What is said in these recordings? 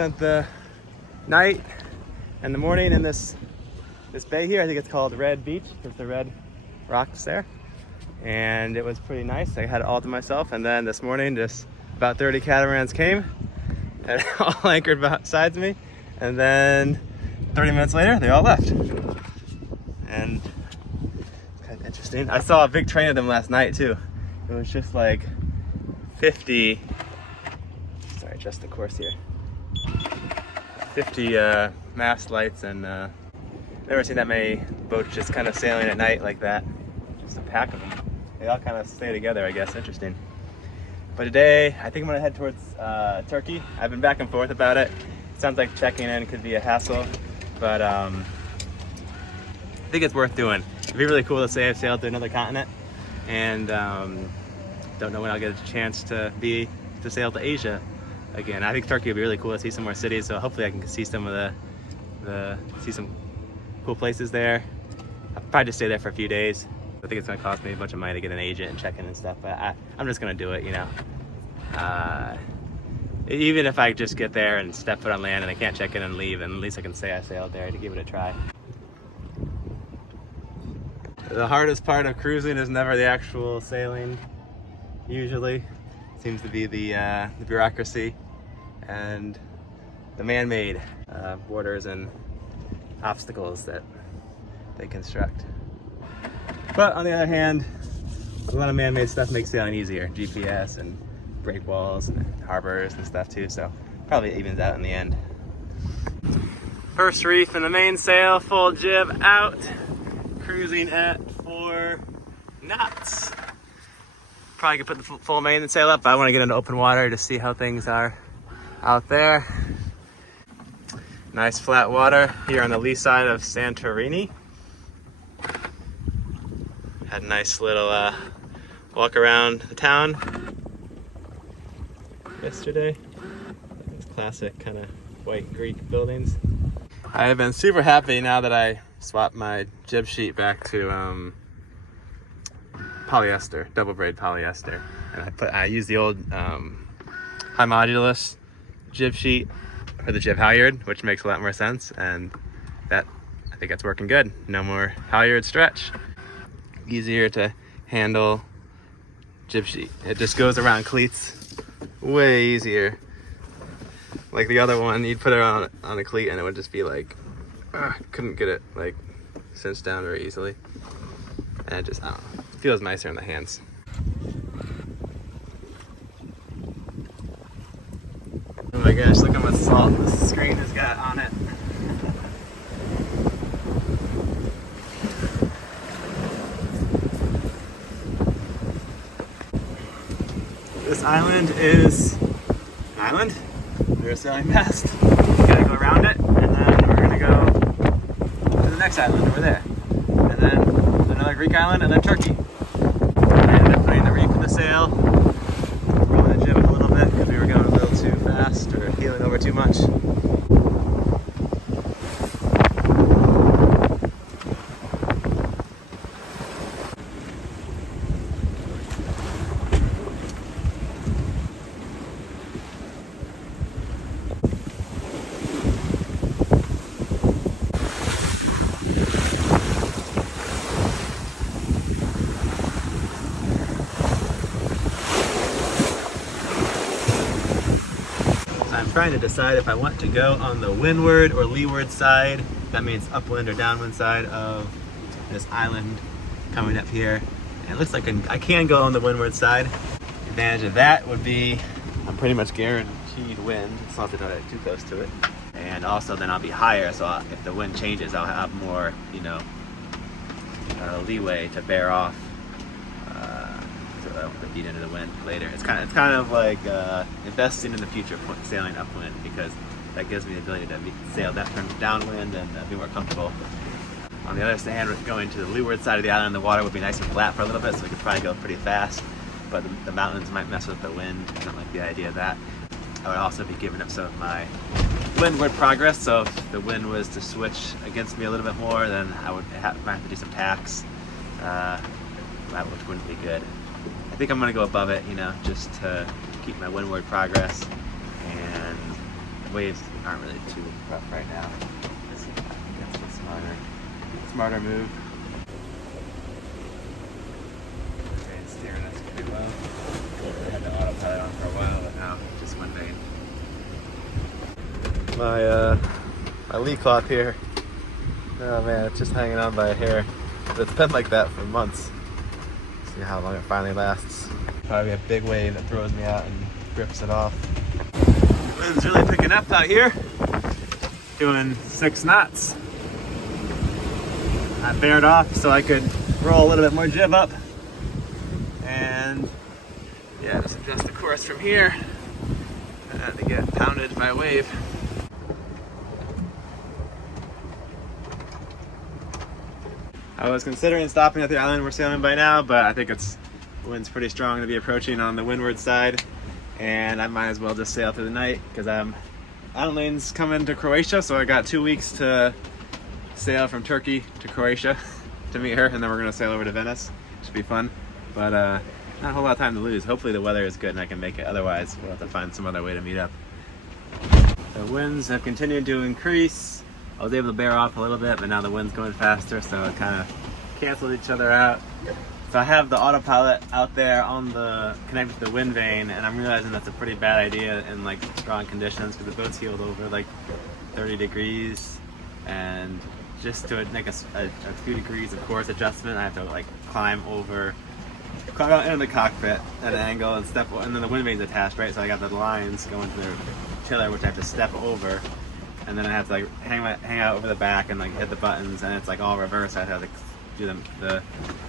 spent the night and the morning in this bay here. I think it's called Red Beach because the red rocks there. And it was pretty nice. I had it all to myself. And then this morning, just about 30 catamarans came and all anchored beside me. And then 30 minutes later, they all left. And it's kind of interesting. I saw a big train of them last night too. It was just like 50, sorry, just the course here. 50 mast lights, and never seen that many boats just kind of sailing at night like that. Just a pack of them. They all kind of stay together, I guess. Interesting. But today, I think I'm gonna head towards Turkey. I've been back and forth about it. It sounds like checking in could be a hassle, but I think it's worth doing. It'd be really cool to say I've sailed to another continent, and don't know when I'll get a chance to sail to Asia again. I think Turkey would be really cool to see some more cities, so hopefully I can see some of see some cool places there. I'll probably just stay there for a few days. I think it's gonna cost me a bunch of money to get an agent and check in and stuff, but I'm just gonna do it, you know. Even if I just get there and step foot on land and I can't check in and leave, and at least I can say I sailed there to give it a try. The hardest part of cruising is never the actual sailing, usually. It seems to be the bureaucracy and the man-made borders and obstacles that they construct. But on the other hand, a lot of man-made stuff makes sailing easier. GPS and break walls and harbors and stuff too, so probably evens out in the end. First reef in the mainsail, full jib out, cruising at 4 knots. Probably could put the full mainsail up, but I want to get into open water to see how things are out there. Nice flat water here on the lee side of Santorini. Had a nice little walk around the town yesterday. These classic kind of white Greek buildings. I have been super happy now that I swapped my jib sheet back to polyester, double braid polyester, and I used the old high modulus jib sheet for the jib halyard, which makes a lot more sense, and I think that's working good. No more halyard stretch. Easier to handle jib sheet. It just goes around cleats way easier. Like the other one, you'd put it on a cleat and it would just be like, couldn't get it like cinched down very easily. And it just, I don't know, feels nicer in the hands. Oh my gosh, look how much salt this screen has got on it. This island is an island. We're sailing past. We gotta go around it, and then we're gonna go to the next island over there. And then another Greek island, and then Turkey. I ended up putting the reef in the sail, rolling the jib a little bit because we were going a little too fast or heeling over too much. I'm trying to decide if I want to go on the windward or leeward side. That means upwind or downwind side of this island coming up here. And it looks like I can go on the windward side. The advantage of that would be I'm pretty much guaranteed wind, as long as I don't get too close to it. And also then I'll be higher, so if the wind changes, I'll have more, you know, leeway to bear off. So I don't have to beat into the wind later. It's kind of like investing in the future, sailing upwind, because that gives me the ability to sail downwind and be more comfortable. On the other hand, going to the leeward side of the island, the water would be nice and flat for a little bit, so we could probably go pretty fast. But the mountains might mess with the wind. I don't like the idea of that. I would also be giving up some of my windward progress, so if the wind was to switch against me a little bit more, then I might have to do some tacks, which wouldn't be good. I think I'm going to go above it, you know, just to keep my windward progress and waves aren't really too rough right now. Let's see if I can get some smarter move. Okay, it's steering us pretty well. I had the autopilot on for a while, but now just one vein. My lee cloth here. Oh man, it's just hanging on by a hair. It's been like that for months. See how long it finally lasts. Probably a big wave that throws me out and rips it off. The wind's really picking up out here. Doing 6 knots. I bared off so I could roll a little bit more jib up. And yeah, just adjust the course from here. Not to get pounded by a wave. I was considering stopping at the island we're sailing by now, but I think the wind's pretty strong to be approaching on the windward side, and I might as well just sail through the night because Adeline's coming to Croatia, so I got 2 weeks to sail from Turkey to Croatia to meet her, and then we're gonna sail over to Venice. Should be fun, but not a whole lot of time to lose. Hopefully the weather is good and I can make it. Otherwise, we'll have to find some other way to meet up. The winds have continued to increase. I was able to bear off a little bit, but now the wind's going faster, so it kind of canceled each other out. So I have the autopilot out there connected to the wind vane, and I'm realizing that's a pretty bad idea in like strong conditions because the boat's heeled over like 30 degrees, and just to make a few degrees of course adjustment, I have to like climb out into the cockpit at an angle and and then the wind vane's attached, right? So I got the lines going to the tiller, which I have to step over. And then I have to like hang out over the back and like hit the buttons, and it's like all reverse. I have to do the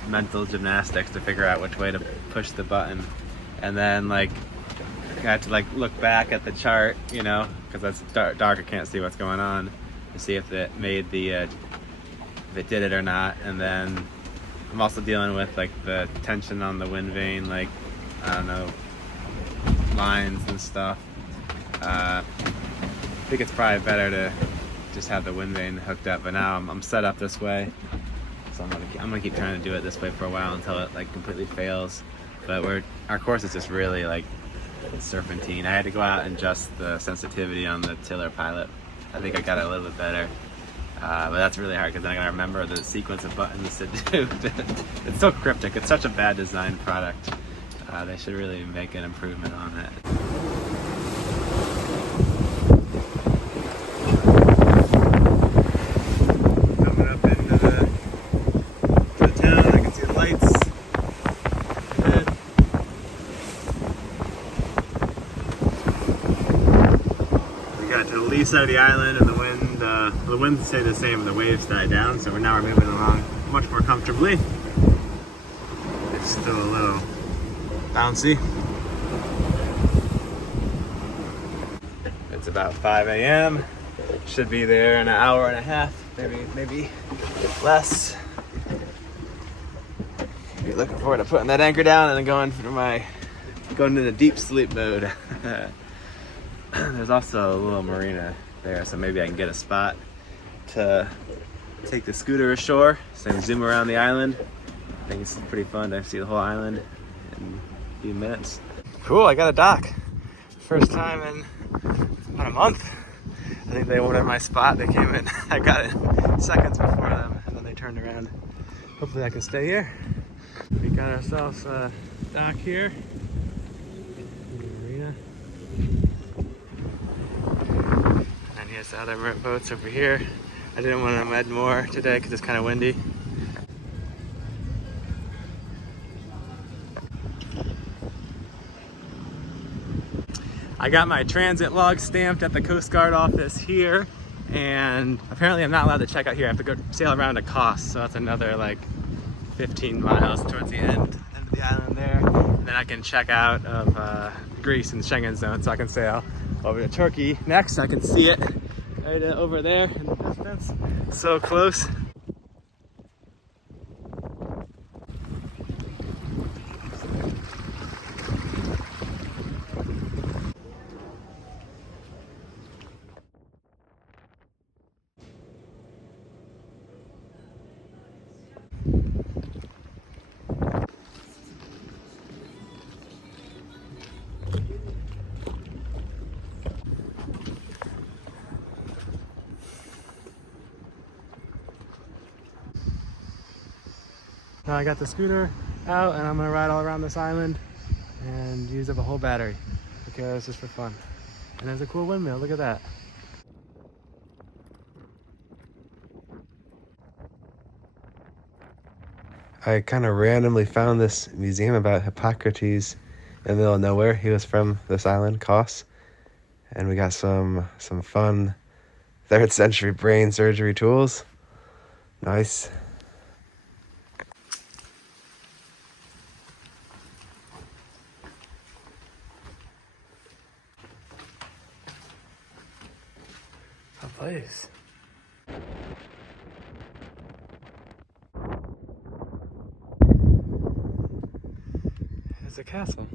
mental gymnastics to figure out which way to push the button, and then like I have to like look back at the chart, you know, because that's dark. I can't see what's going on to see if it made if it did it or not. And then I'm also dealing with like the tension on the wind vane, like I don't know, lines and stuff. I think it's probably better to just have the wind vane hooked up, but now I'm set up this way, so I'm gonna keep trying to do it this way for a while until it like completely fails. But our course is just really like serpentine. I had to go out and adjust the sensitivity on the tiller pilot. I think I got it a little bit better, but that's really hard because then I gotta remember the sequence of buttons to do. It's so cryptic. It's such a bad design product. They should really make an improvement on it. Side of the island, and the winds stay the same and the waves die down, so we're moving along much more comfortably. It's still a little bouncy. It's about 5 a.m. Should be there in an hour and a half, maybe less. Be looking forward to putting that anchor down and then going into deep sleep mode. There's also a little marina there, so maybe I can get a spot to take the scooter ashore so I can zoom around the island. I think it's pretty fun to see the whole island in a few minutes. Cool, I got a dock. First time in about a month. I think they ordered my spot. They came in. I got it seconds before them, and then they turned around. Hopefully I can stay here. We got ourselves a dock here. Marina. And here's the other boats over here. I didn't want to add more today because it's kind of windy. I got my transit log stamped at the Coast Guard office here, and apparently I'm not allowed to check out here. I have to go sail around to Kos, so that's another like 15 miles towards the end of the island there. And then I can check out of Greece and the Schengen zone, so I can sail over to Turkey next. I can see it right over there in the distance. So close. Now I got the scooter out and I'm gonna ride all around this island and use up a whole battery because it's just for fun. And there's a cool windmill, look at that. I kind of randomly found this museum about Hippocrates in the middle of nowhere. He was from this island, Kos. And we got some fun 3rd century brain surgery tools. Nice. A place. It's a castle.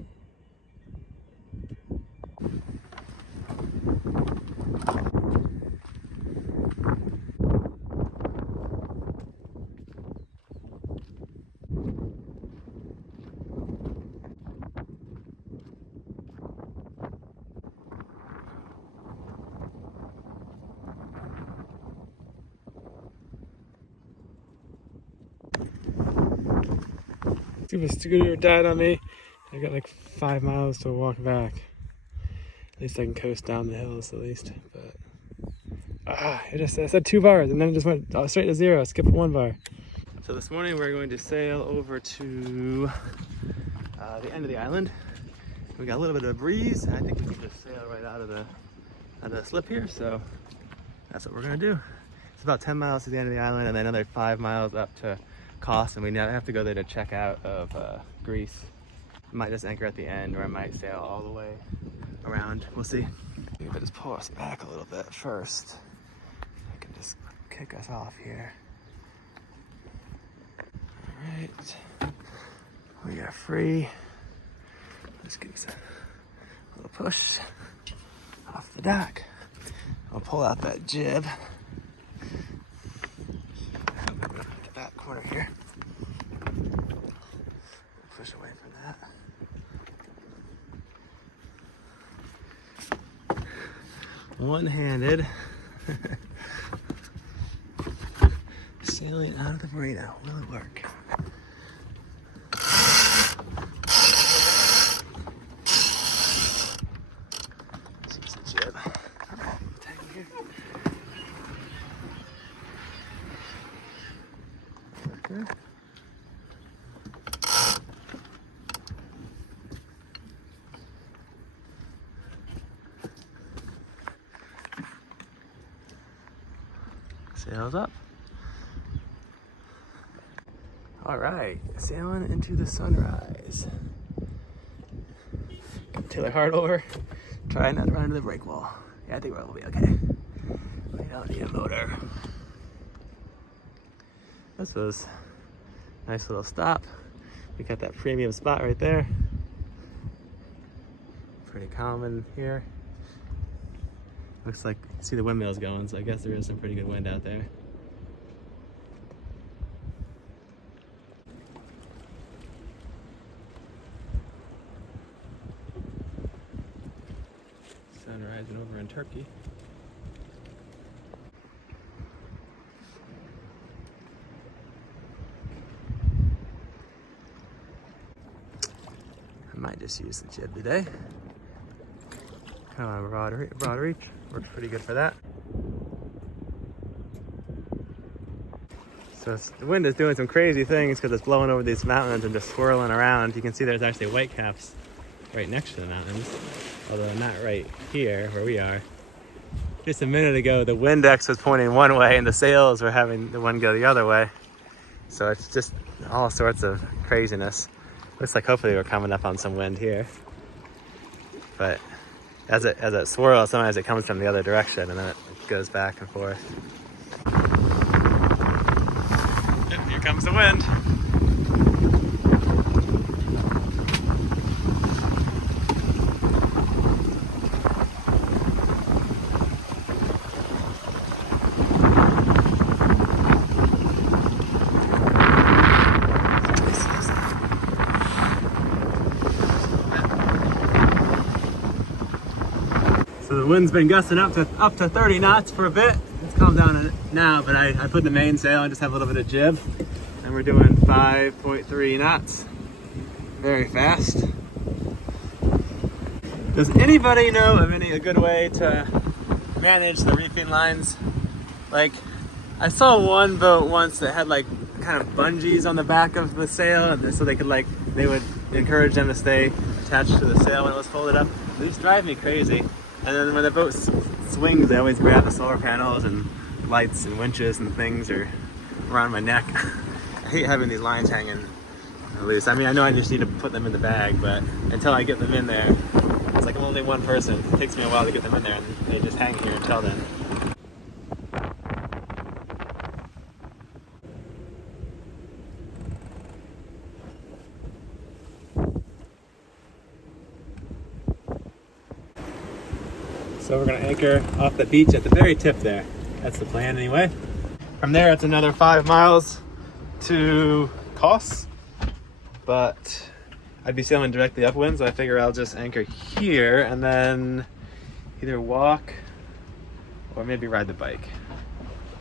Stupid scooter died on me. I got like 5 miles to walk back. At least I can coast down the hills at least. But I said 2 bars and then it just went straight to 0. Skipped 1 bar. So this morning we're going to sail over to the end of the island. We got a little bit of a breeze, and I think we can just sail right out of the slip here. So that's what we're gonna do. It's about 10 miles to the end of the island, and then another 5 miles up to Kos, and we now have to go there to check out of Greece. I might just anchor at the end, or I might sail all the way around. We'll see. Maybe if I just pull us back a little bit first, I can just kick us off here. All right, we are free. Let's give us a little push off the dock. I'll pull out that jib. The back corner here. Push away from that. One-handed sailing out of the marina. Will it work? Let's use the jib. Tag here. Okay. Sails up. All right, sailing into the sunrise. Got Taylor hard over. Try not to run into the break wall. Yeah, I think we'll be okay. We don't need a motor. This was a nice little stop. We got that premium spot right there. Pretty common here. Looks like, see the windmills going, so I guess there is some pretty good wind out there. Sun rising over in Turkey. I might just use the jib today. Kind of a broad reach. Works pretty good for that. So the wind is doing some crazy things because it's blowing over these mountains and just swirling around. You can see there's actually whitecaps right next to the mountains, although not right here where we are. Just a minute ago, the Windex was pointing one way and the sails were having the wind go the other way. So it's just all sorts of craziness. Looks like hopefully we're coming up on some wind here. But as it swirls, sometimes it comes from the other direction and then it goes back and forth. Yep, here comes the wind. So the wind's been gusting up to 30 knots for a bit. It's calmed down now, but I put the mainsail and just have a little bit of jib. and we're doing 5.3 knots. Very fast. Does anybody know of a good way to manage the reefing lines? Like, I saw one boat once that had like kind of bungees on the back of the sail, so they could they would encourage them to stay attached to the sail when it was folded up. These drive me crazy. And then when the boat swings, they always grab the solar panels and lights and winches and things are around my neck. I hate having these lines hanging loose. I mean, I know I just need to put them in the bag, but until I get them in there, it's like I'm only one person. It takes me a while to get them in there, and they just hang here until then. So we're gonna anchor off the beach at the very tip there. That's the plan anyway. From there, it's another 5 miles to Kos, but I'd be sailing directly upwind, so I figure I'll just anchor here and then either walk or maybe ride the bike.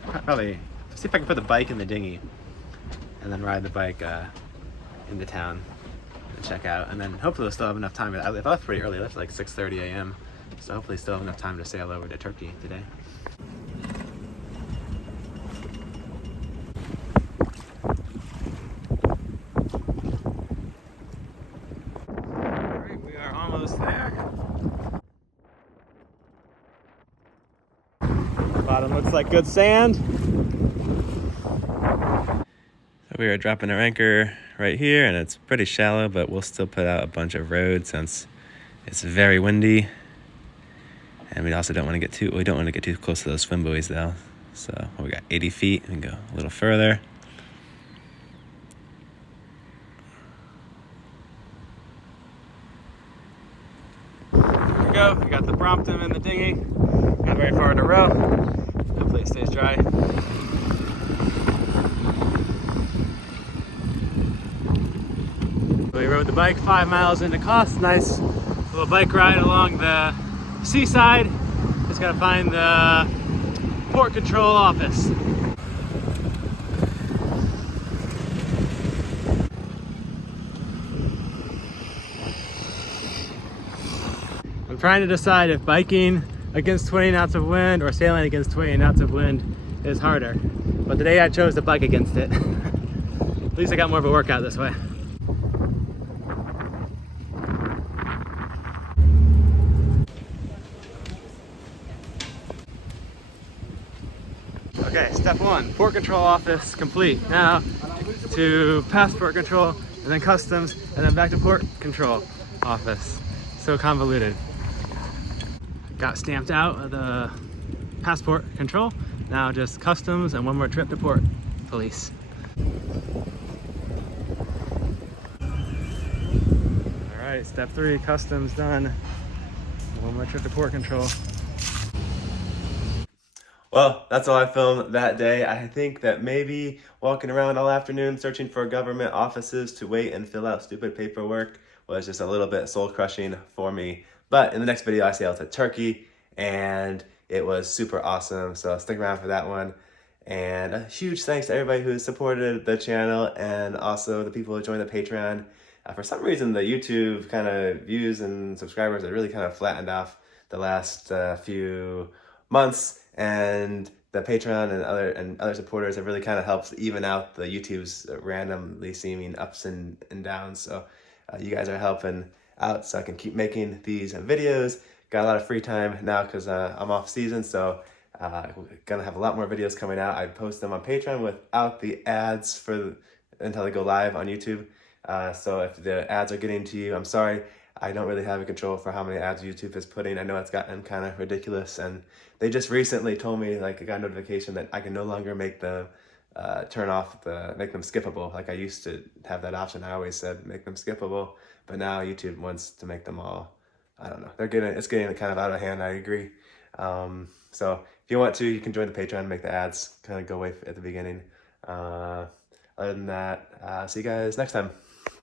Probably see if I can put the bike in the dinghy and then ride the bike into town and check out, and then hopefully we'll still have enough time. I left pretty early. I left like 6:30 a.m. So hopefully still have enough time to sail over to Turkey today. Alright, we are almost there. The bottom looks like good sand. So we are dropping our anchor right here, and it's pretty shallow, but we'll still put out a bunch of road since it's very windy. And we also don't want to get too close to those swim buoys though. So we got 80 feet and go a little further. There we go. We got the Brompton in the dinghy. Not very far to row. Hopefully it stays dry. We rode the bike 5 miles into Kos. Nice little bike ride along the seaside. Just gotta find the port control office. I'm trying to decide if biking against 20 knots of wind or sailing against 20 knots of wind is harder. But today I chose to bike against it. At least I got more of a workout this way. Okay, step one, port control office complete. Now to passport control, and then customs, and then back to port control office. So convoluted. Got stamped out of the passport control. Now just customs and one more trip to port police. All right, step 3, customs done. One more trip to port control. Well, that's all I filmed that day. I think that maybe walking around all afternoon searching for government offices to wait and fill out stupid paperwork was just a little bit soul-crushing for me. But in the next video, I sailed to Turkey, and it was super awesome. So stick around for that one. And a huge thanks to everybody who supported the channel, and also the people who joined the Patreon. For some reason, the YouTube kind of views and subscribers are really kind of flattened off the last few months, and the Patreon and other supporters have really kind of helped even out the YouTube's randomly seeming ups and downs. So you guys are helping out so I can keep making these videos. Got a lot of free time now because I'm off season, so gonna have a lot more videos coming out. I post them on Patreon without the ads until they go live on YouTube. So if the ads are getting to you, I'm sorry. I don't really have a control for how many ads YouTube is putting. I know it's gotten kind of ridiculous, and they just recently told me, like, I got a notification that I can no longer make them make them skippable. Like I used to have that option. I always said make them skippable, but now YouTube wants to make them all. I don't know. It's getting kind of out of hand. I agree. So if you want to, you can join the Patreon and make the ads kind of go away at the beginning. Other than that, see you guys next time.